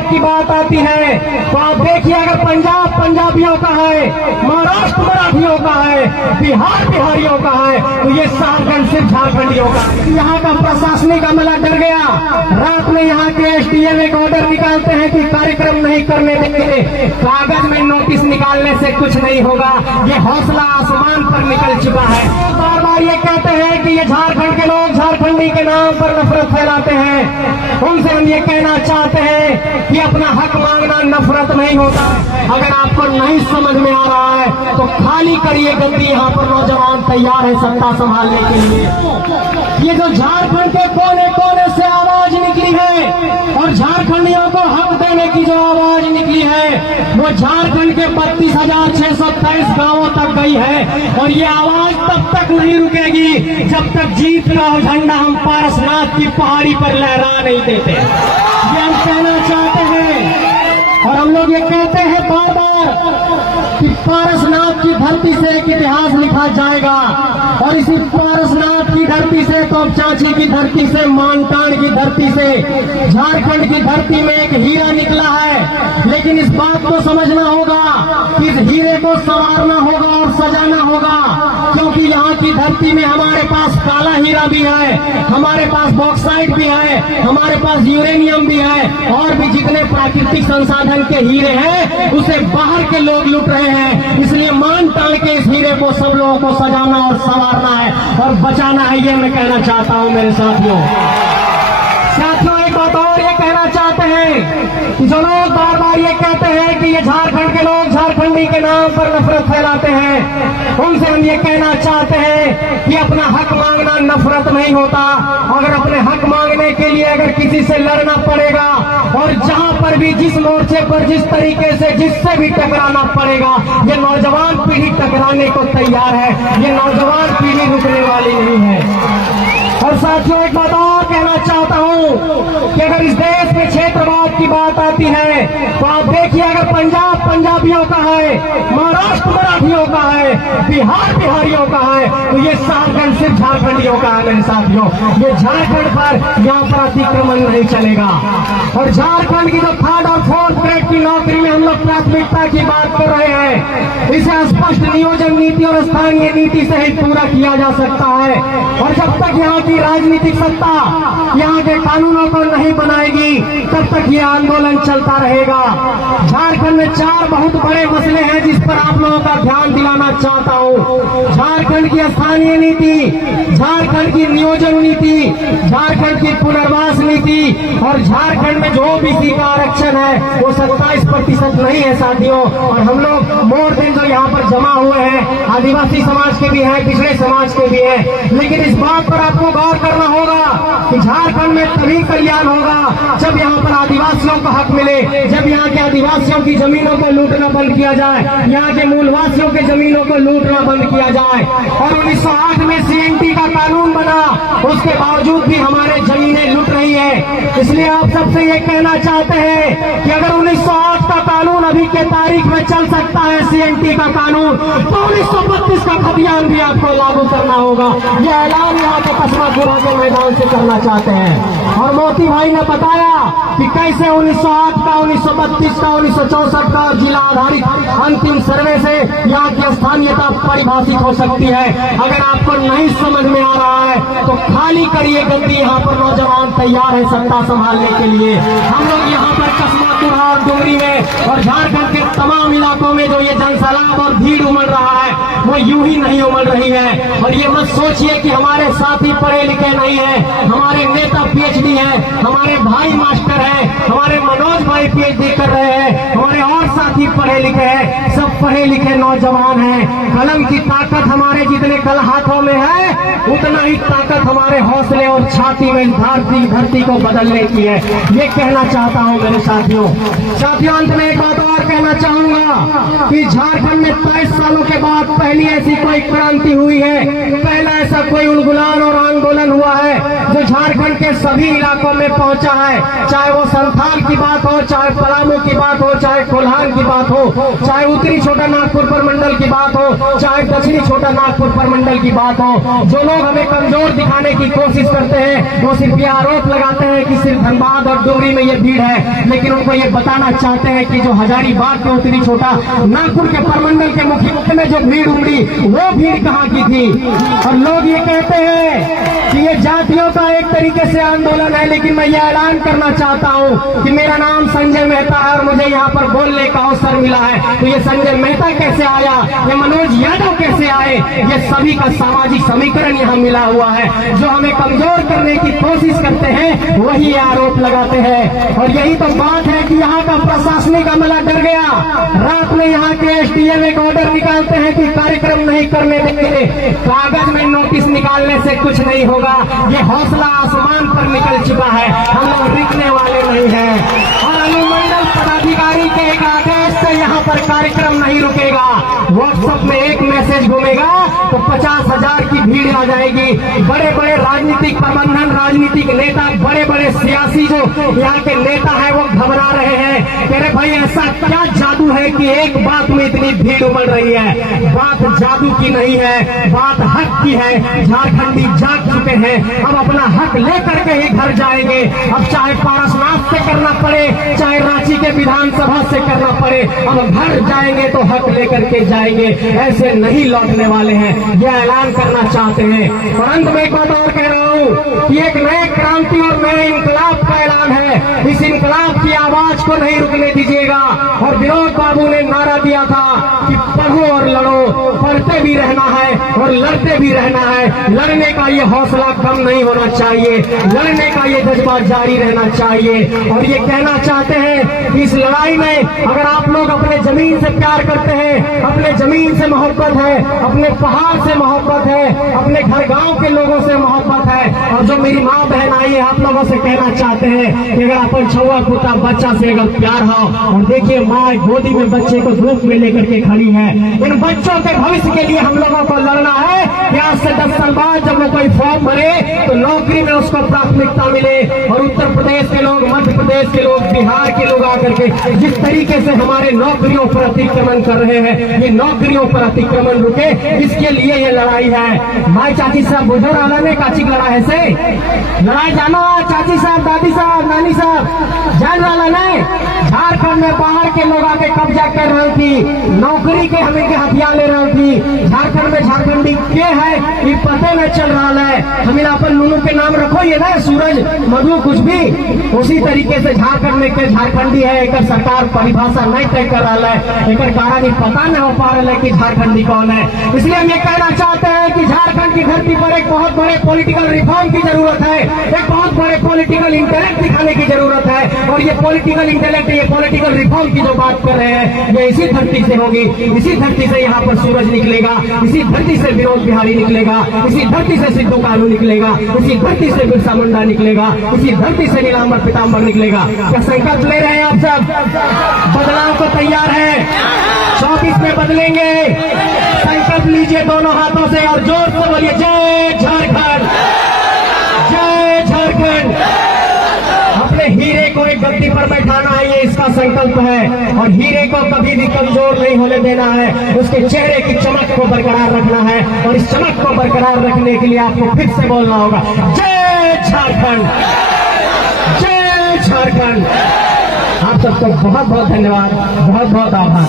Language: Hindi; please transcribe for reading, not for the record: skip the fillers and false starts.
की बात आती है तो आप देखिए, अगर पंजाब पंजाबियों का है, महाराष्ट्र मराठियों का है, बिहार बिहारियों का है, तो ये झारखंड सिर्फ झारखंडियों का। यहाँ का प्रशासनिक अमला डर गया। रात में यहाँ के एसडीएम एक ऑर्डर निकालते हैं कि कार्यक्रम नहीं करने देंगे। कागज में नोटिस निकालने से कुछ नहीं होगा। ये हौसला आसमान पर निकल चुका है। बार बार ये कहते हैं कि ये झारखंड के लोग झारखंडी के नाम पर नफरत फैलाते हैं। उनसे हम ये कहना चाहते हैं कि अपना हक मांगना नफरत नहीं होता। अगर आपको नहीं समझ में आ रहा है तो खाली करिए गद्दी। यहाँ पर नौजवान तैयार है सत्ता संभालने के लिए। ये जो झारखंड के कोने कोने से आवाज निकली है और झारखंडियों को हक देने की जो आवाज निकली है, वो झारखंड के 32,623 गांवों तक गई है। और ये आवाज तब तक नहीं रुकेगी जब तक जीत का झंडा हम पारसनाथ की पहाड़ी पर लहरा नहीं देते। ये हम कहना चाहते हैं। और हम लोग ये कहते हैं बार बार कि पारसनाथ की धरती से एक इतिहास लिखा जाएगा। और इसी पारसनाथ की धरती से, तो चाची की धरती से, मानकांड की धरती से, झारखंड की धरती में एक हीरा निकला है। लेकिन इस बात को समझना होगा कि इस हीरे को संवारना होगा और सजाना होगा, क्योंकि यहाँ की धरती में हमारे पास काला हीरा भी है, हमारे पास बॉक्साइट भी है, हमारे पास यूरेनियम भी है, और भी जितने प्राकृतिक संसाधन के हीरे हैं उसे बाहर के लोग लूट रहे हैं। इसलिए मान तान के इस हीरे को सब लोगों को सजाना और संवारना है और बचाना है। ये मैं कहना चाहता हूँ मेरे साथियों। एक बात और ये कहना चाहते हैं कि जो लोग बार बार ये कहते हैं कि ये झारखंड के लोग झारखंडी के नाम पर नफरत फैलाते हैं, उनसे हम ये कहना चाहते हैं कि अपना हक मांगना नफरत नहीं होता। अगर अपने हक मांगने के लिए अगर किसी से लड़ना पड़ेगा, और जहां पर भी जिस मोर्चे पर जिस तरीके से जिससे भी टकराना पड़ेगा, ये नौजवान पीढ़ी टकराने को तैयार है। ये नौजवान पीढ़ी रुकने वाली नहीं है। और साथियों, एक बात और कहना चाहता हूं कि अगर इस देश में क्षेत्रवाद की बात आती है तो आप देखिए, अगर पंजाब पंजाबियों का है, महाराष्ट्र मराठियों का है, बिहार बिहारियों का है, तो ये झारखंड सिर्फ झारखंडियों का है मेरे साथियों। ये झारखंड पर यहाँ पर अतिक्रमण नहीं चलेगा। और झारखंड की जो 3rd और 4th ग्रेड की नौकरी में हम लोग प्राथमिकता की बात कर रहे हैं, इसे स्पष्ट नियोजन नीति और स्थानीय नीति से ही पूरा किया जा सकता है। और जब तक यहाँ की राजनीतिक सत्ता यहाँ के कानूनों को नहीं बनाएगी, तब तक ये आंदोलन चलता रहेगा। झारखंड में 4 बहुत बड़े मसले हैं जिस पर आप लोगों का ध्यान दिलाना चाहता हूँ। झारखंड की स्थानीय नीति, झारखंड की नियोजन नीति, झारखंड की पुनर्वास नीति, और झारखंड में जो ओबीसी का आरक्षण है वो 27% नहीं है साथियों। और हम लोग मोर दिन जो यहाँ पर जमा हुए हैं, आदिवासी समाज के भी हैं, पिछड़े समाज के भी हैं। लेकिन इस बात पर आपको गौर करना होगा कि झारखंड में तभी कल्याण होगा जब यहाँ पर आदिवासियों को हक मिले, जब यहाँ के आदिवासियों की जमीनों को लूटना बंद किया जाए, यहाँ के मूलवासियों के जमीनों को लूटना बंद किया जाए। और 1908 में सीएनटी का कानून बना, उसके बावजूद भी हमारे जमीनें लूट रही है। इसलिए आप सबसे ये कहना चाहते हैं कि अगर 1908 का कानून अभी के तारीख में चल सकता है, सीएनटी का कानून, तो 1932 का खतियान भी आपको लागू करना होगा। यह ऐलान यहाँ के कस्बापुरा के मैदान से करना चाहते हैं। और मोती भाई ने बताया कि कैसे 1908 का, 1932 का, 1964 का जिला आधारित अंतिम सर्वे से यहाँ की स्थानीयता परिभाषित हो सकती है। अगर आपको नहीं समझ में आ रहा है तो खाली करिए गद्दी। यहाँ पर नौजवान तैयार है सत्ता संभालने के लिए। हम लोग यहाँ पर कस्बापुरा और डुमरी में और झारखंड के तमाम इलाकों में जो ये जनसैलाब और भीड़ उमड़ रहा है, वो यूं ही नहीं उमड़ रही है। और ये मत सोचिए कि हमारे साथी पढ़े लिखे नहीं है, हमारे नेता पीएचडी है, हमारे भाई मास्टर है, हमारे मनोज भाई पीएचडी कर रहे हैं, हमारे और साथी पढ़े लिखे हैं, सब पढ़े लिखे नौजवान हैं। कलम की ताकत हमारे जितने कल हाथों में है, उतना ही ताकत हमारे हौसले और छाती में धरती को बदलने की है। ये कहना चाहता हूँ मेरे साथियों। अंत में एक बात और कहना चाहूंगा कि झारखंड में 23 सालों के बाद पहली ऐसी कोई क्रांति हुई है, पहला ऐसा कोई उलगुलान और आंदोलन हुआ है जो झारखंड के सभी इलाकों में पहुंचा है। चाहे वो संथाल की बात हो, चाहे पलामू की बात हो, चाहे चाहे कोल्हान की बात हो, चाहे उत्तरी छोटा नागपुर प्रमंडल की बात हो, चाहे दक्षिणी छोटा नागपुर प्रमंडल की बात हो, जो लोग हमें कमजोर दिखाने की कोशिश करते हैं वो सिर्फ ये आरोप लगाते हैं कि सिर्फ धनबाद और डुमरी में ये भीड़ है, लेकिन उनको ये बताना चाहते हैं कि जो हजारीबाग के उत्तरी छोटा नागपुर के प्रमंडल के मुख्य में जो भीड़ उमड़ी वो भीड़ कहाँ की थी। और लोग ये कहते हैं कि ये जातियों का एक तरीके से आंदोलन है, लेकिन मैं ये ऐलान करना चाहता हूँ कि मेरा नाम संजय मेहता है और मुझे यहाँ पर बोलने का अवसर मिला है। तो ये संजय मेहता कैसे आया, ये मनोज यादव कैसे आए, ये सभी का सामाजिक समीकरण यहाँ मिला हुआ है। जो हमें कमजोर करने की कोशिश करते हैं वही आरोप लगाते हैं। और यही तो बात है कि यहाँ का प्रशासनिक अमला डर गया। रात में यहाँ के एसडीएम एक ऑर्डर निकालते हैं कि कार्यक्रम नहीं करने देंगे। कागज में नोटिस निकालने से कुछ नहीं होगा, ये हौसला आसमान पर निकल चुका है, हम लोग रुकने वाले नहीं हैं। और अनुमंडल पदाधिकारी के एक आदेश से यहाँ पर कार्यक्रम नहीं रुकेगा। व्हाट्सएप में एक मैसेज घूमेगा तो 50,000 की भीड़ आ जाएगी। बड़े बड़े राजनीतिक प्रबंधन, राजनीतिक नेता, बड़े बड़े सियासी जो यहाँ के नेता है वो घबरा रहे हैं। कह रहे भाई ऐसा क्या जादू है कि एक बात में इतनी भीड़ उमड़ रही है। बात जादू की नहीं है, बात हक की है। झारखंडी जाग चुके हैं, अब अपना हक लेकर के ही घर जाएंगे। अब चाहे पारसनाथ से करना पड़े, चाहे रांची के विधानसभा से करना पड़े, अब घर जाएंगे तो हक लेकर के जाएंगे, ऐसे नहीं लौटने वाले हैं। यह ऐलान करना चाहते हैं। और अंत में एक बात और कह रहा हूँ कि एक नए क्रांति और नए इंकलाब का ऐलान है। इस इंकलाब की आवाज को नहीं रुकने दीजिएगा। और विनोद बाबू ने नारा दिया था कि पढ़ो और लड़ो, पढ़ते भी रहना है और लड़ते भी रहना है। लड़ने का ये हौसला कम नहीं होना चाहिए, लड़ने का ये जज्बा जारी रहना चाहिए। और ये कहना चाहते हैं कि इस लड़ाई में अगर आप लोग अपने जमीन से प्यार करते हैं, अपने जमीन से मोहब्बत है, अपने पहाड़ से मोहब्बत है, अपने घर गांव के लोगों से मोहब्बत है, और जो मेरी माँ बहन आई है आप लोगों से कहना चाहते हैं कि अगर अपन छुआ पुता बच्चा से अगर प्यार हो, और देखिए माँ गोदी में बच्चे को धूप में लेकर के खड़ी है, इन बच्चों के भविष्य के लिए हम लोगों को लड़ना है कि आज से 10 साल बाद जब वो कोई फॉर्म भरे तो नौकरी में उसको प्राथमिकता मिले। और उत्तर प्रदेश के लोग, मध्य प्रदेश के लोग, बिहार के लोग आकर के जिस तरीके से हमारे नौकरियों पर अतिक्रमण कर रहे हैं, ये नौकरियों पर अतिक्रमण रुके, इसके लिए ये लड़ाई है। भाई चाची साहब बुजुर्ग आला ने काची लड़ा है से लड़ाई जानो, चाची साहब, दादी साहब, नानी साहब जान वाला ने झारखंड में बाहर के लोग आके कब्जा कर रही थी, नौकरी के हमें के हथियार ले रही थी। झारखंड में झारखंडी के है ये पते न चल रहा है। हमें अपन नूनू के नाम रखो ये ना सूरज मधु कुछ भी, उसी तरीके से झारखंड में के झारखंडी है। एक सरकार परिभाषा नहीं तय कर रहा है, एक कारण पता नहीं हो पा रहा है कि झारखंडी कौन है। इसलिए हम ये कहना चाहते हैं कि झारखंड की धरती पर एक बहुत बड़े पॉलिटिकल रिफॉर्म की जरूरत है, एक बहुत बड़े पॉलिटिकल इंटेलेक्ट दिखाने की जरूरत है। और ये पॉलिटिकल इंटेलेक्ट, ये पॉलिटिकल रिफॉर्म की जो बात कर रहे हैं ये इसी धरती से होगी, इसी धरती से यहाँ पर सूरज निकलेगा, इसी धरती से विनोद बिहारी निकलेगा, इसी धरती से सिद्धू कानू निकलेगा, इसी धरती से बिरसा मुंडा निकलेगा, इसी धरती से नीलांबर पीताम्बर निकलेगा। क्या संकल्प ले रहे हैं आप सब? बदलाव को तैयार है? 24 में बदलेंगे, संकल्प लीजिए दोनों हाथों से और जोर से बोलिए जय झारखंड, जय झारखंड। अपने हीरे को एक गद्दी पर बैठाना है, ये इसका संकल्प है। और हीरे को कभी भी कमजोर नहीं होने देना है, उसके चेहरे की चमक को बरकरार रखना है। और इस चमक को बरकरार रखने के लिए आपको फिर से बोलना होगा जय झारखंड, जय झारखंड। आप सबको बहुत बहुत धन्यवाद, बहुत बहुत आभार।